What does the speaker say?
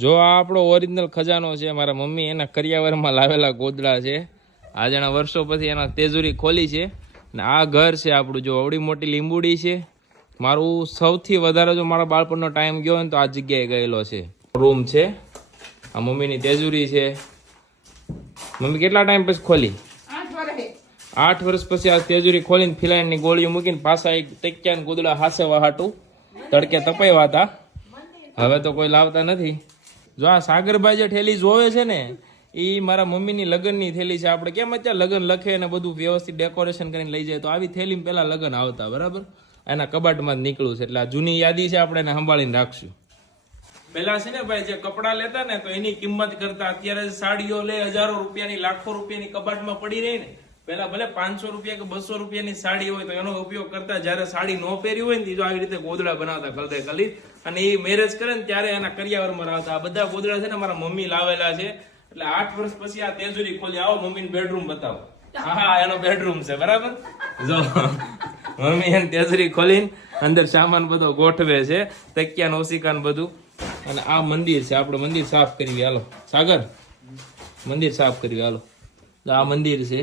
જો આ આપણો ઓરિજિનલ ખજાનો છે, મારા મમ્મી એના કરિયાવરમાં લાવેલા ગોદડા છે. આજના વર્ષો પછી એના તેજુરી ખોલી છે ને આ ઘર છે આપણું. જો અવડી મોટી લીંબુડી છે. મારું સૌથી વધારે જો મારા બાળપણનો ટાઈમ ગયો હોય ને તો આ જગ્યાએ ગયેલો છે. રૂમ છે, આ મમ્મીની તેજુરી છે. મમ્મી કેટલા ટાઈમ પછી ખોલી? 8 વર્ષ પછી આ તેજુરી ખોલીને ફિલાઈનની ગોળીઓ મૂકીને પાછા એક ટેક્યા ગોદડા હાસેવા હાટું તડકે તપાવ્યા હતા. હવે તો કોઈ લાવતા નથી. જો આ સાગરભાઈ જે થેલી જોવે છે ને એ મારા મમ્મીની લગ્નની થેલી છે. આપણે કેમ અત્યારે લગ્ન લખે ને બધું વ્યવસ્થિત ડેકોરેશન કરીને લઈ જાય તો આવી થેલીમાં પહેલા લગ્ન આવતા, બરાબર? એના કબાટમાં જ નીકળ્યું છે. એટલે આ જૂની યાદી છે, આપણે એને સંભાળીને રાખશું. પેલા છે ને ભાઈ જે કપડા લેતા ને તો એની કિંમત કરતા અત્યારે સાડીઓ લે હજારો રૂપિયાની, લાખો રૂપિયાની કબાટમાં પડી રહી ને, પેલા ભલે 500 રૂપિયા કે 200 રૂપિયાની સાડી હોય તો એનો ઉપયોગ કરતા. જયારે સાડી ન પહેરી હોય ને તો આવી રીતે ગોદડા બનાવતા કલદે કલી. અને એ મેરેજ કરે ને ત્યારે એના કરિયાવરમાં આવતા. આ બધા ગોદડા છે ને મારા મમ્મી લાવેલા છે. એટલે 8 વર્ષ પછી આ તેજુરી ખોલી. આવો મમ્મીને બેડરૂમ બતાવો. હા, એનો બેડરૂમ છે, બરાબર? જો મમ્મી એને તેજુરી ખોલીને અંદર સામાન બધો ગોઠવે છે, તકિયા ઓસિકાન બધું. અને આ મંદિર છે, આપણે મંદિર સાફ કરવી. હાલો સાગર, મંદિર સાફ કરવી. હાલો, આ મંદિર છે.